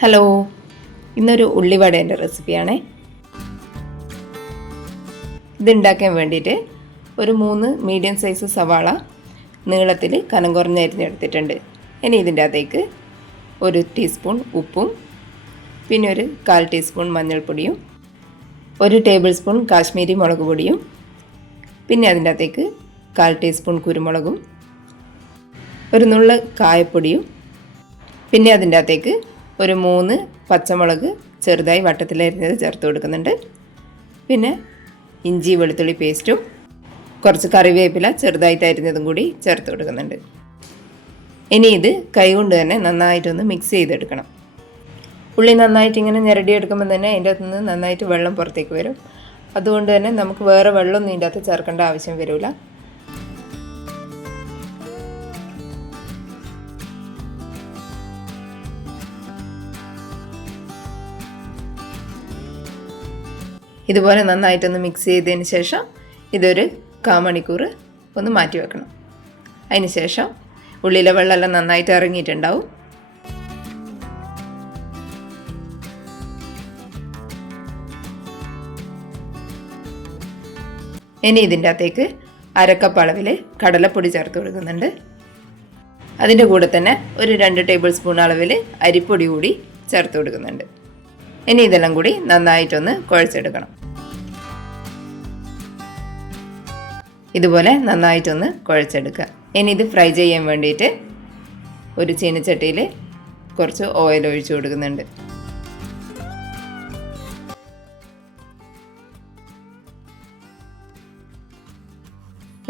Hello, ഇന്നൊരു ഉള്ളിവടേൻ്റെ റെസിപ്പിയാണേ. ഇതുണ്ടാക്കാൻ വേണ്ടിയിട്ട് ഒരു 3 മീഡിയം സൈസ് സവാള നീളത്തിൽ കനം കുറഞ്ഞ് അരിഞ്ഞെടുത്തിട്ടുണ്ട്. ഇനി ഇതിൻ്റെ അകത്തേക്ക് 1 ടീസ്പൂൺ ഉപ്പും പിന്നെ ഒരു 1/4 ടീസ്പൂൺ മഞ്ഞൾപ്പൊടിയും 1 ടേബിൾ സ്പൂൺ കാശ്മീരി മുളക് പൊടിയും പിന്നെ അതിൻ്റെ അകത്തേക്ക് 1/4 ടീസ്പൂൺ കുരുമുളകും ഒരു നുള്ള കായപ്പൊടിയും പിന്നെ അതിൻ്റെ അകത്തേക്ക് ഒരു 3 പച്ചമുളക് ചെറുതായി വട്ടത്തിലരിഞ്ഞത് ചേർത്ത് കൊടുക്കുന്നുണ്ട്. പിന്നെ ഇഞ്ചി വെളുത്തുള്ളി പേസ്റ്റും കുറച്ച് കറിവേപ്പില ചെറുതായിട്ട് അരിഞ്ഞതും കൂടി ചേർത്ത് കൊടുക്കുന്നുണ്ട്. ഇനി ഇത് കൈകൊണ്ട് തന്നെ നന്നായിട്ടൊന്ന് മിക്സ് ചെയ്തെടുക്കണം. ഉള്ളി നന്നായിട്ട് ഇങ്ങനെ ഞെരടിയെടുക്കുമ്പോൾ തന്നെ അതിൻ്റെ അകത്ത് നിന്ന് നന്നായിട്ട് വെള്ളം പുറത്തേക്ക് വരും. അതുകൊണ്ട് തന്നെ നമുക്ക് വേറെ വെള്ളമൊന്നും ഇതിൻ്റെ അകത്ത് ചേർക്കേണ്ട ആവശ്യം വരില്ല. ഇതുപോലെ നന്നായിട്ടൊന്ന് മിക്സ് ചെയ്തതിന് ശേഷം ഇതൊരു 1/4 മണിക്കൂർ ഒന്ന് മാറ്റി വെക്കണം. അതിന് ശേഷം ഉള്ളിലെ വെള്ളമെല്ലാം നന്നായിട്ട് ഇറങ്ങിയിട്ടുണ്ടാവും. ഇനി ഇതിൻ്റെ അകത്തേക്ക് 1/2 കപ്പ് അളവിൽ കടലപ്പൊടി ചേർത്ത് കൊടുക്കുന്നുണ്ട്. അതിൻ്റെ കൂടെ തന്നെ ഒരു 2 ടേബിൾ സ്പൂൺ അളവിൽ അരിപ്പൊടി കൂടി ചേർത്ത് കൊടുക്കുന്നുണ്ട്. ഇനി ഇതെല്ലാം കൂടി നന്നായിട്ടൊന്ന് കുഴച്ചെടുക്കണം. ഇതുപോലെ നന്നായിട്ടൊന്ന് കുഴച്ചെടുക്കുക. ഇനി ഇത് ഫ്രൈ ചെയ്യാൻ വേണ്ടിയിട്ട് ഒരു ചീനച്ചട്ടിയിൽ കുറച്ച് ഓയിൽ ഒഴിച്ചു കൊടുക്കുന്നുണ്ട്.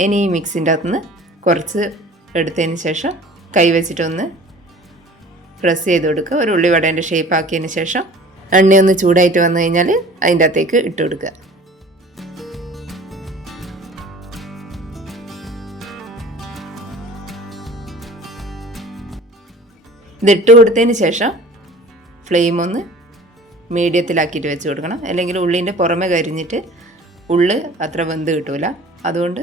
ഇനി ഈ മിക്സിൻ്റെ അകത്തുനിന്ന് കുറച്ച് എടുത്തതിന് ശേഷം കൈ വെച്ചിട്ടൊന്ന് പ്രസ് ചെയ്ത് കൊടുക്കുക. ഒരു ഉള്ളിവടേൻ്റെ ഷേപ്പ് ആക്കിയതിന് ശേഷം എണ്ണയൊന്ന് ചൂടായിട്ട് വന്നു കഴിഞ്ഞാൽ അതിൻ്റെ അകത്തേക്ക് ഇട്ട് കൊടുക്കുക. ഇതിട്ട് കൊടുത്തതിന് ശേഷം ഫ്ലെയിം ഒന്ന് മീഡിയത്തിലാക്കിയിട്ട് വെച്ച് കൊടുക്കണം. അല്ലെങ്കിൽ ഉള്ളിൻ്റെ പുറമെ കരിഞ്ഞിട്ട് ഉള്ള് അത്ര വെന്ത് കിട്ടൂല. അതുകൊണ്ട്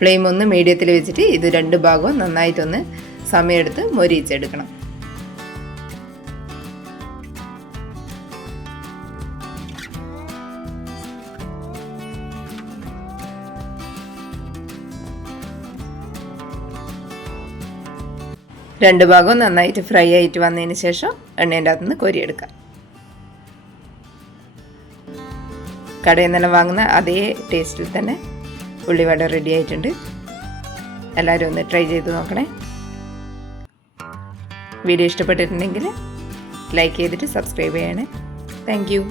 ഫ്ലെയിം ഒന്ന് മീഡിയത്തിൽ വെച്ചിട്ട് ഇത് 2 ഭാഗവും നന്നായിട്ടൊന്ന് സമയമെടുത്ത് മൊരിയിച്ചെടുക്കണം. രണ്ട് ഭാഗവും നന്നായിട്ട് ഫ്രൈ ആയിട്ട് വന്നതിന് ശേഷം എണ്ണേൻ്റെ അകത്തുനിന്ന് കോരിയെടുക്കാം. കടയിൽ നിന്നെല്ലാം വാങ്ങുന്ന അതേ ടേസ്റ്റിൽ തന്നെ ഉള്ളിവട റെഡി ആയിട്ടുണ്ട്. എല്ലാവരും ഒന്ന് ട്രൈ ചെയ്ത് നോക്കണേ. വീഡിയോ ഇഷ്ടപ്പെട്ടിട്ടുണ്ടെങ്കിൽ ലൈക്ക് ചെയ്തിട്ട് സബ്സ്ക്രൈബ് ചെയ്യണേ. Thank you.